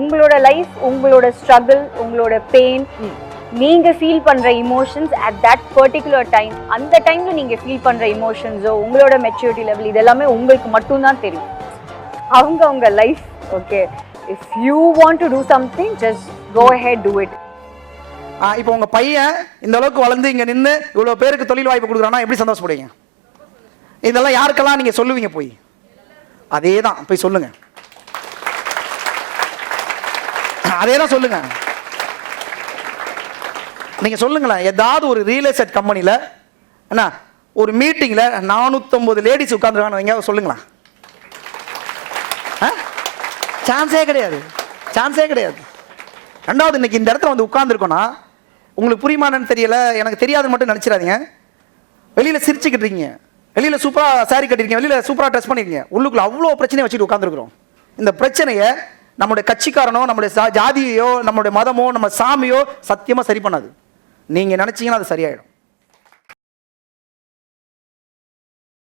உங்களோட லைஃப், உங்களோட ஸ்ட்ரகிள், உங்களோட பெயின், நீங்க ஃபீல் பண்ற emotions at that particular time, அந்த டைம்ல நீங்க ஃபீல் பண்ற இமோஷன்ஸோ உங்களோட மெச்சூரிட்டி லெவல் இதெல்லாமே உங்களுக்கு மட்டும்தான் தெரியும். அவங்க life. Okay, if you want to do something just go ahead, do it. இப்போ உங்க பையன் இந்த அளவுக்கு வளர்ந்து இங்க நின்று இவ்வளவு பேருக்கு தொழில் வாய்ப்பு கொடுக்குறான்னா எப்படி சந்தோஷப்படுவீங்க? இதெல்லாம் யாருக்கெல்லாம் நீங்க சொல்லுவீங்க? போய் அதே தான் போய் சொல்லுங்க, அதே தான் சொல்லுங்க. நீங்க சொல்லுங்களேன், ஏதாவது ஒரு ரியல் எஸ்டேட் கம்பெனில என்ன ஒரு மீட்டிங்ல 450 லேடிஸ் உட்கார்ந்துருக்காங்க, எங்கேயாவது சொல்லுங்களா? சான்ஸே கிடையாது, சான்ஸே கிடையாது. ரெண்டாவது, இன்னைக்கு இந்த இடத்துல வந்து உட்கார்ந்துருக்கோன்னா உங்களுக்கு புரியுமானு தெரியல, எனக்கு தெரியாதுன்னு மட்டும் நினைச்சிடாதீங்க. வெளியில சிரிச்சுக்கிட்டு இருக்கீங்க, வெளியில சூப்பரா சாரி கட்டிருக்கீங்க, வெளியில சூப்பரா ட்ரெஸ் பண்ணிருக்கீங்க, உள்ளுக்குள்ள அவ்வளோ பிரச்சனையை வச்சுட்டு உட்கார்ந்துருக்கிறோம். இந்த பிரச்சனையை நம்முடைய கட்சிக்காரனோ, நம்முடைய ஜாதியோ, நம்முடைய மதமோ, நம்ம சாமியோ சத்தியமா சரி பண்ணாது. நீங்க நினைச்சீங்கன்னா அது சரியாயிடும்.